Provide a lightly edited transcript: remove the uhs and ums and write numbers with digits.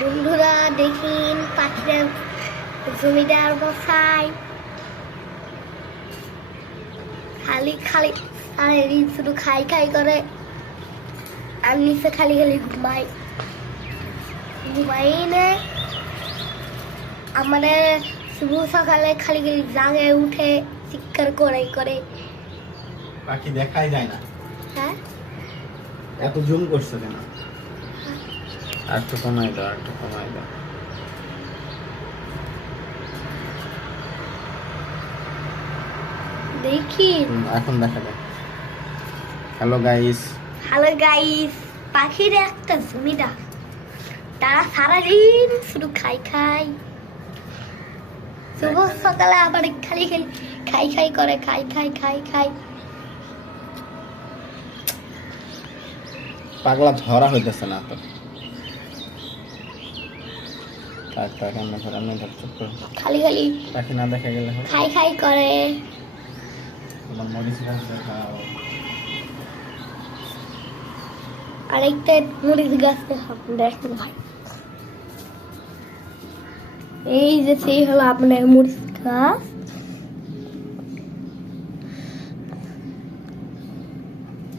বন্ধুরা দেখিন পাখিরা জমিদার বসায় খালি খালি সারাদিন শুধু খাই খাই করে আর নিচে খালি খালি ঘুমাই না আমাদের শুভ সকালে খালি খালি জাগে উঠে চিৎকার করে পাখি দেখাই যায় না। হ্যাঁ এত জুম করছো কেন? আর একটু কমাই দাও, আর একটু কমাই দাও। দেখি এখন দেখা যায়। হ্যালো গাইস, পাখির একটা জমিদার, তারা সারাদিন শুধু খাই শুভ সকালে আবার খালি খাই করে খাই পাগলা ধরা হইতেছে না তো। খালি পাখি না দেখা গেলে খাই করে তোমার মরিচ গাছ দেখাও। আরেকটা মরিচ গাছ দেখেন ভাই, এই যে সেই হলো আপনার মরিচ গাছ।